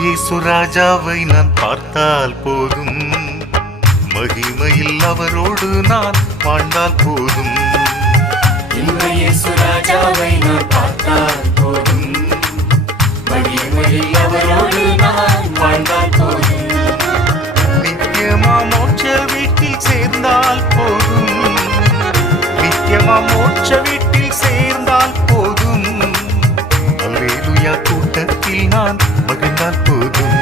இயேசு ராஜாவை நான் பார்த்தால் போதும், மகிமையில் அவரோடு நான் வாழ்ந்தால் போதும். இயேசு ராஜாவை நான் பார்த்தால் போதும், மகிமையில் அவரோடு நான் வாழ்ந்தால் போதும். நித்தியமா மோட்ச வீட்டில் சேர்ந்தால் போதும், நித்தியமா மோட்ச வீட்டில் சேர்ந்தால் போதும். அல்லேலூயா கூட்டத்தில் நான் மகிழ்ந்தால் போதும்.